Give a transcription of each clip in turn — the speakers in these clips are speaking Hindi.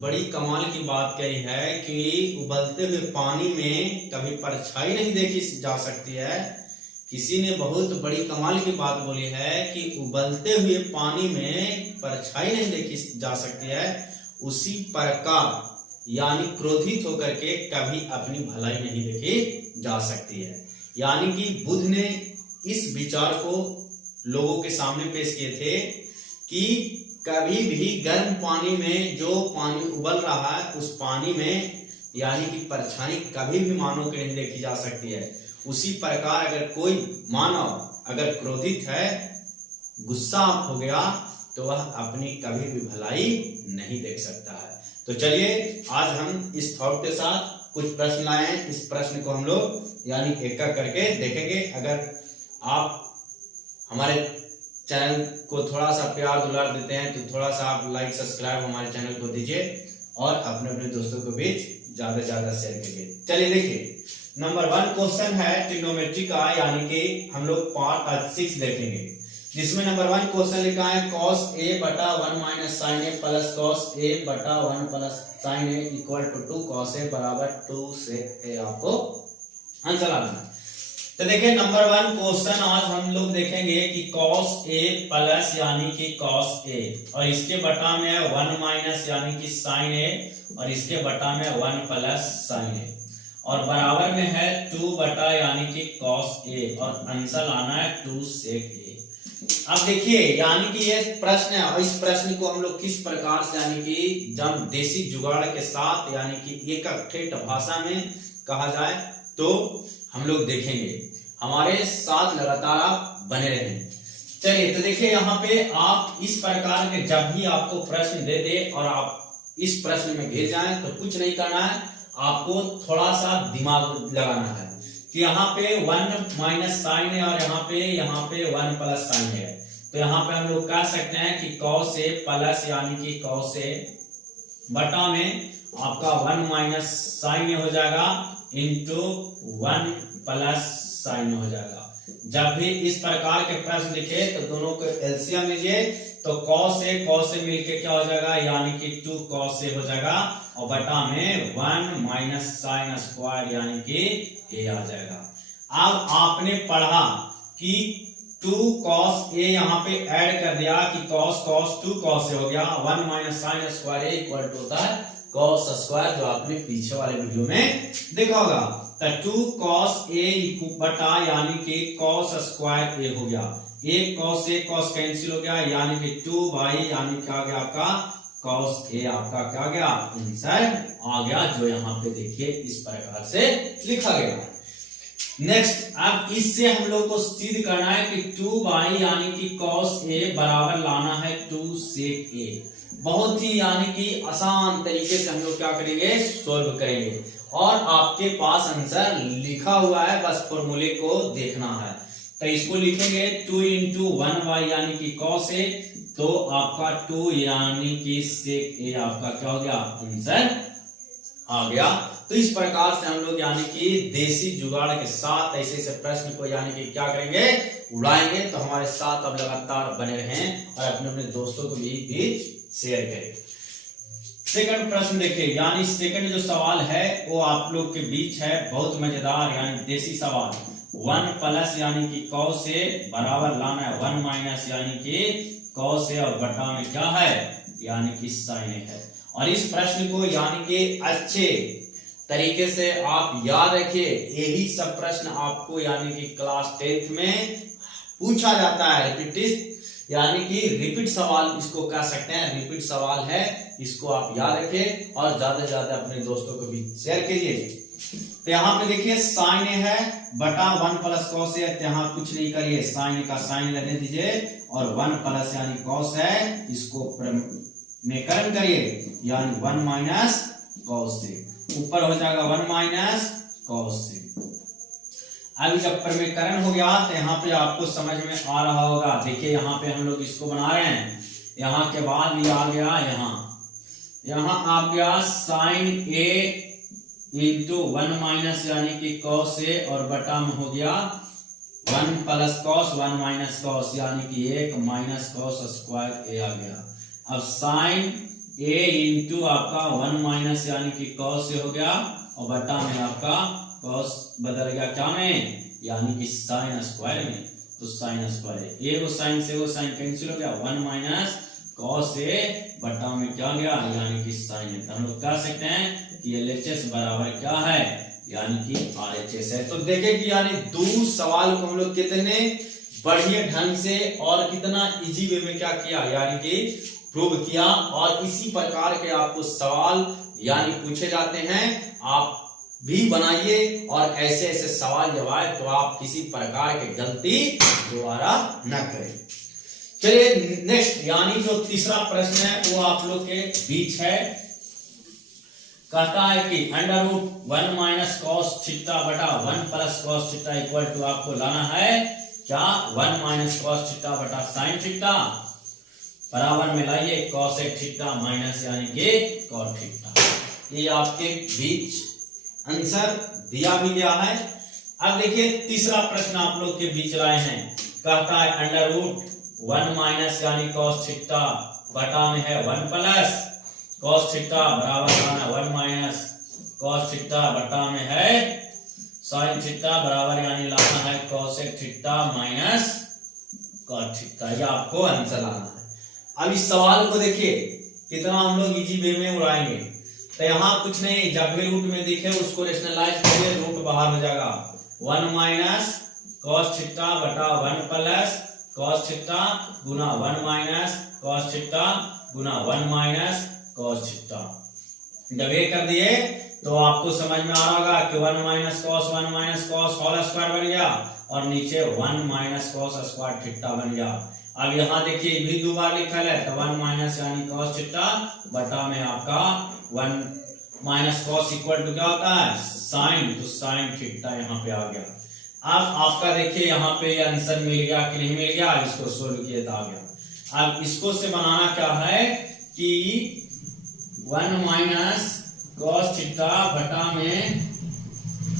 बड़ी कमाल की बात कही है कि उबलते हुए पानी में कभी परछाई नहीं देखी जा सकती है। किसी ने बहुत बड़ी कमाल की बात बोली है कि उबलते हुए पानी में परछाई नहीं देखी जा सकती है। उसी प्रकार यानी क्रोधित होकर के कभी अपनी भलाई नहीं देखी जा सकती है। यानी कि बुद्ध ने इस विचार को लोगों के सामने पेश किए थे कि कभी भी गर्म पानी में जो पानी उबल रहा है उस पानी में यानी कि परछाई कभी भी मानव की नहीं देखी जा सकती है। उसी प्रकार अगर कोई मानव अगर क्रोधित है, गुस्सा हो गया, तो वह अपनी कभी भी भलाई नहीं देख सकता है। तो चलिए आज हम इस थॉट के साथ कुछ प्रश्न लाए हैं। इस प्रश्न को हम लोग यानी एक एक करके देखेंगे। अगर आप हमारे चैनल को थोड़ा सा प्यार दुलार देते हैं तो थोड़ा सा आप लाइक सब्सक्राइब हमारे चैनल को दीजिए और अपने अपने दोस्तों के बीच ज्यादा से ज्यादा शेयर कीजिए। चलिए देखिए, नंबर 1 क्वेश्चन है ट्रिग्नोमेट्री का, यानी कि हम लोग पार्ट 6 देखेंगे, जिसमें नंबर 1 क्वेश्चन लिखा है cos a बटा 1 minus sine A plus cos a बटा 1 plus sine A equal to 2 cos a बराबर 2 से a। आपको आंसर आना है। तो देखिए नंबर 1 क्वेश्चन आज हम लोग देखेंगे कि cos a प्लस यानी कि cos a और इसके बटा में है 1 माइनस यानी कि sin a और इसके बटा में 1 प्लस sin a और बराबर में है 2 बटा यानी कि cos a और आंसर आना है 2 sec a। अब देखिए यानी कि ये प्रश्न है और इस प्रश्न को हम लोग किस प्रकार से यानी कि जब देसी जुगाड़ के साथ यानी कि एक ठेठ भाषा में कहा जाए तो हम लोग देखेंगे। हमारे साथ लगातार आप बने रहें। चलिए तो देखिए यहाँ पे आप इस प्रकार के जब भी आपको प्रश्न दे दे और आप इस प्रश्न में घिर जाएं तो कुछ नहीं करना है, आपको थोड़ा सा दिमाग लगाना है कि यहाँ पे 1 माइनस साइन है और यहाँ पे 1 प्लस साइन है। तो यहाँ पे हम लोग कह सकते हैं कि cos a प्लस यानी कि cos a बटा में आपका 1 माइनस साइन हो जाएगा इंटू 1 प्लस साइन हो जाएगा। जब भी इस प्रकार के प्रश्न लिखे तो दोनों को एलसीएम लीजिए तो cos a मिलके क्या हो जाएगा यानी कि 2 cos a हो जाएगा और बटा में 1 माइनस साइन स्क्वायर यानी कि a आ जाएगा। अब आपने पढ़ा कि 2 cos a यहाँ पे ऐड कर दिया कि cos 2 cos a हो गया, 1 minus sine square a equal to होता है cos स्क्वायर, जो आपने पीछे वाले वीडियो में देखा होगा। तो 2 cos a बटा यानी कि cos स्क्वायर a हो गया, एक cos a cos कैंसिल हो गया यानी कि 2 बाई यानी क्या आ गया आपका cos a, आपका क्या आ गया आंसर आ गया, जो यहाँ पे देखिए इस प्रकार से लिखा गया। नेक्स्ट अब इससे हम लोग को सिद्ध करना है कि 2 बाई यानी कि cos a बराबर लाना है 2 sec a। बहुत ही यानी कि आसान तरीके से हम लोग क्या करेंगे सोल्व करेंगे और आपके पास आंसर लिखा हुआ है, बस फॉर्मूले को देखना है। तो इसको लिखेंगे 2 इंटू 1 बाई यानी कि cos a, तो आपका 2 यानी कि sec a आपका क्या हो गया आंसर आ गया। तो इस प्रकार से हम लोग यानी कि देसी जुगाड़ के साथ ऐसे ऐसे प्रश्न को यानी कि क्या करेंगे उड़ाएंगे। तो हमारे साथ अब लगातार बने रहें और अपने अपने दोस्तों को भी शेयर करें। सेकंड प्रश्न देखिए, यानी सेकंड जो सवाल है वो आप लोग के बीच है, बहुत मजेदार यानी देसी सवाल। 1 प्लस यानी कि cos a बराबर लाना है 1 माइनस यानी कि cos a और बटा में क्या है यानी कि sin a है। और इस प्रश्न को यानी कि अच्छे तरीके से आप याद रखिए। यही सब प्रश्न आपको यानी कि क्लास 10th में पूछा जाता है। यानी कि रिपीट सवाल इसको कह सकते हैं, रिपीट सवाल है, इसको आप याद रखें और ज्यादा से ज्यादा अपने दोस्तों को भी शेयर कीजिए। तो यहाँ पे देखिए साइन ए है बटा 1 प्लस cos a, यहाँ कुछ नहीं करिए, साइन का साइन लगने दीजिए और 1 प्लस यानी cos है, इसको मेकरण करिए यानी 1 माइनस cos a, ऊपर हो जाएगा 1 माइनस cos a। अभी जब प्रमेयकरण हो गया तो यहाँ पे आपको समझ में आ रहा होगा। देखिए यहाँ पे हम लोग इसको बना रहे हैं, यहाँ के बाद ये आ गया यहाँ आ गया साइन a इंटू 1 माइनस यानी कि cos a और बटा में हो गया 1 प्लस cos 1 माइनस cos यानी कि 1 माइनस cos स्क्वायर a आ गया। अब साइन ए इंटू आपका 1 माइनस यानी कि कॉस से हो गया और बटा में आपका कॉस बदल गया क्या में, यानी कि साइन स्क्वायर में। तो साइन स्क्वायर ए वो साइन से वो साइन कैंसिल हो गया, 1 माइनस कॉस से बटा में क्या गया, यानी कि साइन है। तो हम लोग कह सकते हैं कि एलएचएस बराबर क्या है, यानी कि आरएचएस है। तो देखें कि यानी दो सवाल को हम लोग कितने बढ़िया ढंग से और कितना इजी वे में क्या किया, यानी कि प्रूव किया। और इसी प्रकार के आपको सवाल यानी पूछे जाते हैं, आप भी बनाइए और ऐसे ऐसे सवाल जब आए तो आप किसी प्रकार की गलती दोबारा न करें। चलिए नेक्स्ट यानी जो तीसरा प्रश्न है वो आप लोग के बीच है। कहता है कि under root 1 minus cos theta बटा 1 plus cos theta equal to आपको लाना है क्या, 1 माइनस कॉस थीटा बटा साइन थीटा बराबर में लाइए कॉसेक थीटा माइनस यानी कि कॉट थीटा। ये आपके बीच आंसर दिया भी गया है। अब देखिए तीसरा प्रश्न आप लोग के बीच लाए हैं। कहता है अंडर रूट 1 माइनस यानी कॉस थीटा बटा में है 1 प्लस कॉस थीटा बराबर लाना 1 माइनस कॉस थीटा बटा में है साइन थीटा बराबर यानी लाना है cosec theta minus cot theta. ये आपको आंसर लाना है। अब इस सवाल को देखिए कितना हम लोग इजी वे में उड़ाएंगे। तो यहाँ कुछ नहीं, जब भी रूट में दिखे उसको रेशनलाइज करिए, रूट बाहर हो जाएगा 1 माइनस कॉस थीटा बटा 1 प्लस कॉस थीटा गुना 1 माइनस कॉस थीटा गुना 1 माइनस कॉस थीटा। जब ये कर दिए तो आपको समझ में आ रहा होगा कि 1 माइनस कॉस होल स्क्वायर बन गया और नीचे 1 माइनस कॉस स्क्वायर थीटा बन गया। अब यहाँ देखिए भी दो बार लिखा है तो 1 माइनस यानी कॉस थीटा बटा में आपका 1 माइनस कॉस इक्वल टू क्या होता है साइन, तो साइन थीटा यहाँ पे आ गया। अब आपका देखिए यहाँ पे आंसर मिल गया कि नहीं मिल गया, इसको सोल्व किए तो आ गया। अब इसको से बनाना क्या है कि 1 माइनस कॉस थीटा बटा में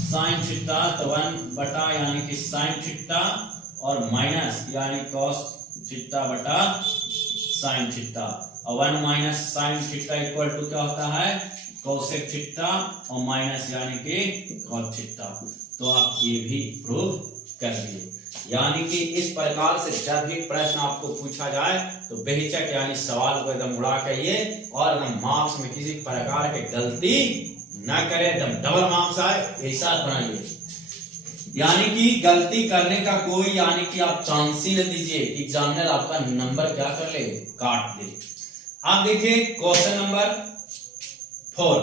साइन थीटा, तो 1 बटा यानी कि साइन थीटा और माइनस यानी कॉस थीटा बटा साइन थीटा और 1 minus sine theta equal to क्या होता है कोसेक थीटा और माइनस यानी कि कॉट थीटा। तो आप ये भी प्रूव कर दिए। यानी कि इस प्रकार से जब भी प्रश्न आपको पूछा जाए तो बेहिचक यानी सवाल को एकदम उड़ा करिए और एकदम मार्क्स में किसी प्रकार की गलती न करें, एकदम डबल मार्क्स आए ऐसा बनाइए। यानी कि गलती करने का कोई यानी कि आप चांस ही न दीजिए, एग्जामिनर आपका नंबर क्या कर ले काट दे। आप देखिए क्वेश्चन नंबर 4,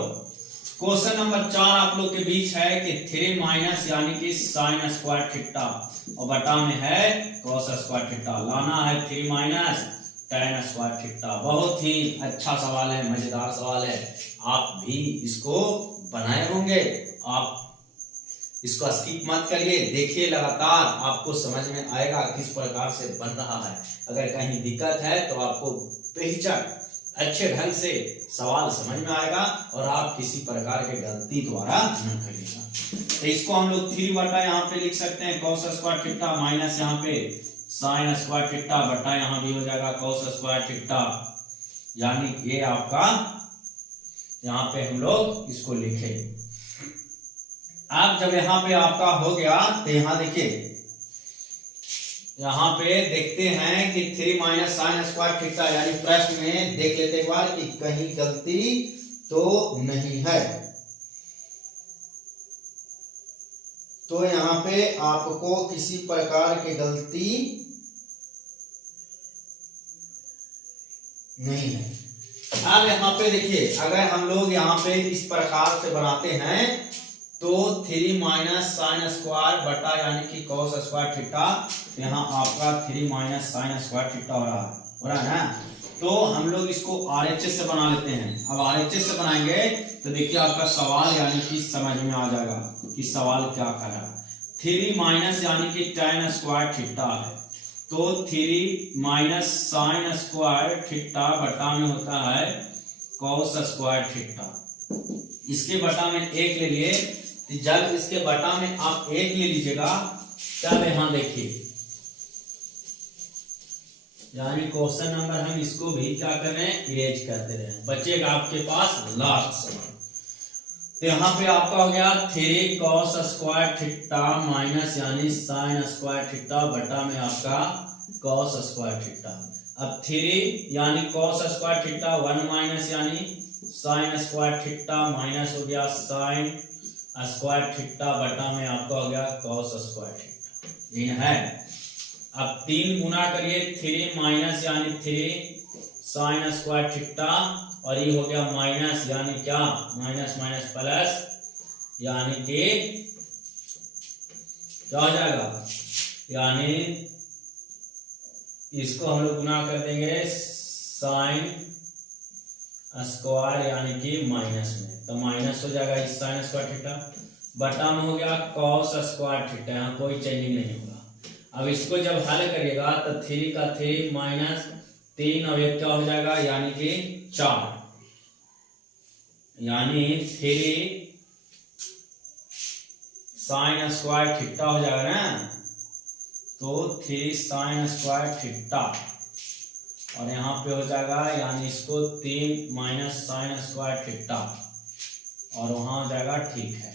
क्वेश्चन नंबर 4 आप लोग के बीच है कि 3 माइनस यानी कि साइन स्क्वायर थीटा और बटा में है कॉस स्क्वायर थीटा, लाना है 3 माइनस tan स्क्वायर थीटा। बहुत ही अच्छा सवाल है, मजेदार सवाल है। आप भी इसको बनाए होंगे, आप इसको स्किप मत करिए, देखिए लगातार आपको समझ में आएगा किस प्रकार से बन रहा है। अगर कहीं दिक्कत है तो आपको बेहिचक अच्छे ढंग से सवाल समझ में आएगा और आप किसी प्रकार के गलती द्वारा न करिएगा। तो इसको हम लोग 3 बटा यहाँ पे लिख सकते हैं कॉस स्क्वायर थीटा माइनस यहाँ पे साइन स्क्वायर थीटा बटा यहाँ भी हो जाएगा कॉस स्क्वायर थीटा, यानी ये आपका यहाँ पे हम लोग इसको लिखे। अब जब यहाँ पे आपका हो गया तो यहाँ देखिए, यहाँ पे देखते हैं कि 3 माइनस साइन स्क्वायर थीटा, यानी प्रश्न में देख लेते एक बार कि कहीं गलती तो नहीं है। तो यहाँ पे आपको किसी प्रकार की गलती नहीं है। अब यहाँ पे देखिए, अगर हम लोग यहाँ पे इस प्रकार से बनाते हैं तो 3 माइनस साइन स्क्वायर बटा यानी कि कॉस स्क्वायर थीटा, यहाँ आपका 3 माइनस साइन स्क्वायर थीटा हो रहा है ना। तो हम लोग इसको आरएचएस से बना लेते हैं। अब आरएचएस से बनाएंगे तो देखिए आपका सवाल यानी कि समझ में आ जाएगा कि सवाल क्या कर रहा है। 3 माइनस यानी कि tan स्क्वायर थीटा है, तो 3 माइनस साइन स्क्वायर थीटा बटा में होता है कॉस स्क्वायर थीटा। इसके बटा में 1 ले लिए, जब इसके बटा में आप 1 ले लीजिएगा तब यहाँ देखिए यानी क्वेश्चन नंबर हम इसको भी क्या कर रहे हैं, इरेज कर दे रहे हैं। बचेगा आपके पास लास्ट सवाल। तो यहाँ पे आपका हो गया 3 cos स्क्वायर थीटा माइनस यानी साइन स्क्वायर थीटा बटा में आपका cos स्क्वायर थीटा। अब 3 यानी cos स्क्वायर थीटा 1 माइनस यानी साइन स्क्वायर थीटा माइनस हो गया साइन स्क्वायर थीटा बटा में आपका हो गया cos स्क्वायर थीटा। इन है अब 3 गुना करिए 3 माइनस यानी 3 साइन स्क्वायर थीटा और ये हो गया माइनस यानी क्या माइनस माइनस प्लस यानी कि क्या हो जाएगा, यानी इसको हम लोग गुना कर देंगे साइन स्क्वायर यानी कि माइनस में, तो माइनस हो जाएगा इस साइन स्क्वायर थीटा बटा में हो गया कॉस स्क्वायर थीटा। यहाँ कोई चेंजिंग नहीं होगा। अब इसको जब हल करिएगा तो 3 का 3 माइनस 3 और 1 क्या हो जाएगा यानी कि 4, यानी 3 साइन स्क्वायर थीटा हो जाएगा ना, तो 3 साइन स्क्वायर थीटा और यहाँ पे हो जाएगा यानी इसको 3 माइनस साइन स्क्वायर थीटा और वहां हो जाएगा ठीक है।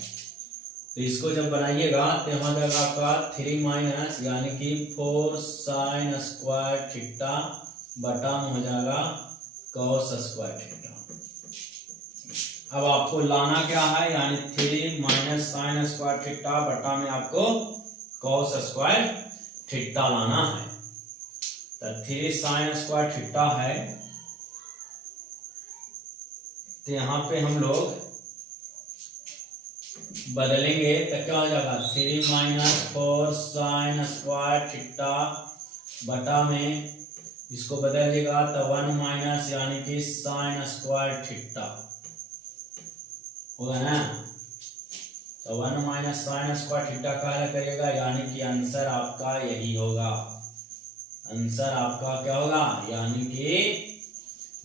तो इसको जब बनाइएगा तो यहाँ जाएगा आपका 3 माइनस यानी कि 4 साइन स्क्वायर थीटा बटा में हो जाएगा cos स्क्वायर थीटा। अब आपको लाना क्या है, यानी 3 माइनस साइन स्क्वायर थीटा बटा में आपको cos स्क्वायर थीटा लाना है। तो 3 साइन स्क्वायर थीटा है, तो यहाँ पे हम लोग बदलेंगे तो क्या हो जाएगा 3 माइनस 4 साइन स्क्वायर थीटा बटा में इसको बदलिएगा तो 1 माइनस यानी कि साइन स्क्वायर थीटा होगा ना। तो 1 माइनस साइन स्क्वायर थीटा का हल करिएगा यानी कि आंसर आपका यही होगा। आंसर आपका क्या होगा, यानी कि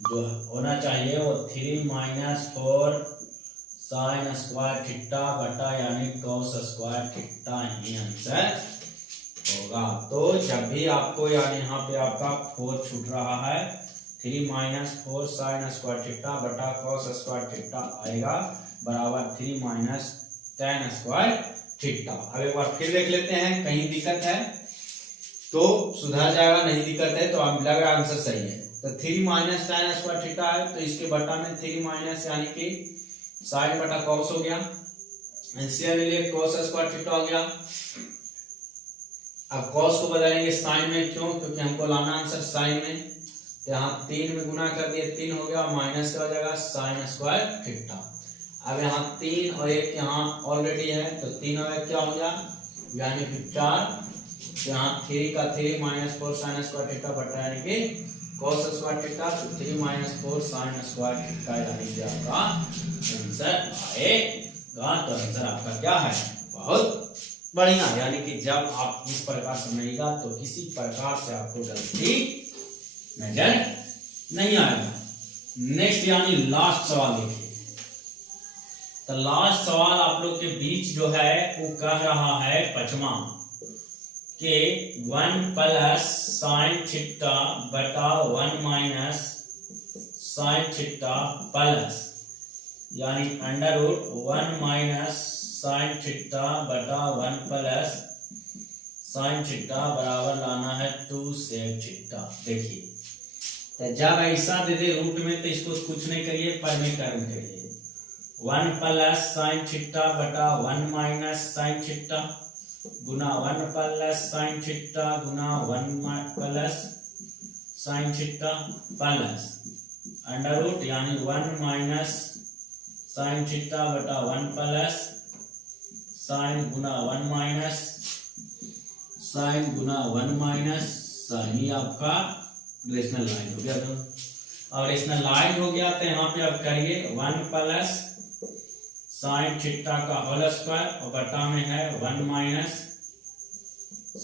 जो होना चाहिए वो 3 माइनस 4 साइन स्क्वायर थीटा बटा यानी cos स्क्वायर थीटा ही आंसर होगा। तो जब भी आपको यानी यहाँ पे आपका 4 छूट रहा है 3 माइनस 4 साइन स्क्वायर थीटा बटा cos स्क्वायर थीटा आएगा बराबर 3 माइनस tan स्क्वायर थीटा। अब एक बार फिर देख लेते हैं, कहीं दिक्कत है तो सुधर जाएगा, नहीं दिक्कत है तो अब लग रहा आंसर सही है। तो 3 माइनस tan स्क्वायर थीटा है तो इसके बटा में 3 माइनस यानी कि साइन बटा cos हो गया, एनसीआर ले लिए cos स्क्वायर थीटा हो गया। अब cos को बदलेंगे साइन में, क्यों, क्योंकि हमको लाना आंसर साइन में। तो यहाँ 3 में गुना कर दिए 3 हो गया माइनस क्या हो जाएगा साइन स्क्वायर थीटा। अब यहाँ 3 और 1 यहाँ ऑलरेडी है तो 3 और 1 क्या हो गया यानी कि 4। यहाँ 3 का 3 माइनस 4 साइन स्क्वायर थीटा बटा यानी कि cos स्क्वायर थीटा, तो 3 माइनस 4 साइन स्क्वायर थीटा यानी कि आपका आंसर आएगा। तो आंसर आपका क्या है, बहुत बढ़िया। यानी कि जब आप इस प्रकार समझिएगा तो किसी प्रकार से आपको गलती नजर नहीं आएगा। नेक्स्ट यानी लास्ट सवाल देखिए। तो लास्ट सवाल आप लोग के बीच जो है वो कह रहा है 5वां के 1 प्लस साइन थीटा बटा 1 माइनस साइन थीटा प्लस यानी under root 1 minus sine theta बटा 1 प्लस साइन थीटा बराबर लाना है 2 सेक थीटा। देखिए तो जब ऐसा दे दे रूट में तो इसको कुछ नहीं करिए, परिमेयकरण करिए। 1 प्लस साइन थीटा बटा 1 माइनस साइन थीटा गुना 1 प्लस साइन थीटा गुना 1 plus sine theta plus under root यानी 1 माइनस साइन थीटा बटा 1 प्लस साइन गुना 1 माइनस साइन गुना 1 माइनस साइन। ये आपका रेशनल लाइन हो गया। तो और रेशनल लाइन हो गया तो यहाँ पे अब करिए 1 प्लस साइन थीटा का होल स्क्वायर और बटा में है 1 minus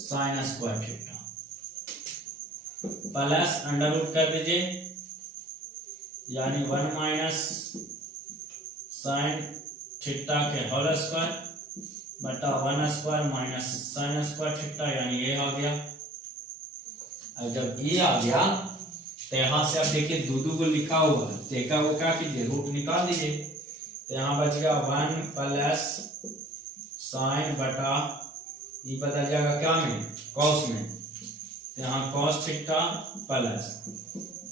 sine square theta plus under root कर दीजिए यानी 1 माइनस साइन थीटा के होल स्क्वायर बटा 1 square minus sine square theta यानी ये हो गया। अब जब ये आ गया तो यहाँ से अब देखिए दो को लिखा हुआ है, तो एक को क्या कीजिए रूट निकाल दीजिए। तो यहाँ बच गया 1 प्लस साइन बटा ये बदल जाएगा क्या में कॉस में, तो यहाँ cos theta plus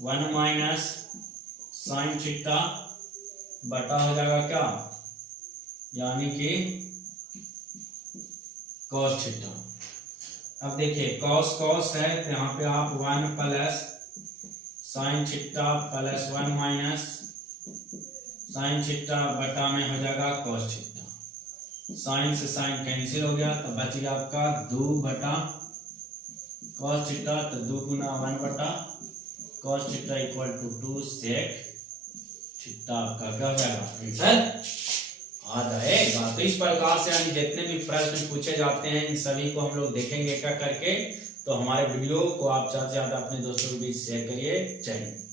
1 minus sine theta बटा हो जाएगा क्या यानी कि कॉस थीटा। अब देखिए कॉस कॉस है तो यहाँ पे आप 1 plus sine theta plus 1 minus sine theta बटा में हो जाएगा कॉस थीटा। साइन से साइन कैंसिल हो गया तो बच गया आपका 2 बटा कॉस थीटा, तो 2 गुना 1 बटा cos theta equal to 2 sec theta. आपका क्या हो जाएगा आंसर आ जाएगा। तो इस प्रकार से यानी जितने भी प्रश्न पूछे जाते हैं इन सभी को हम लोग देखेंगे क्या करके। तो हमारे वीडियो को आप ज्यादा से ज्यादा अपने दोस्तों के बीच शेयर करिए। जय हिंद।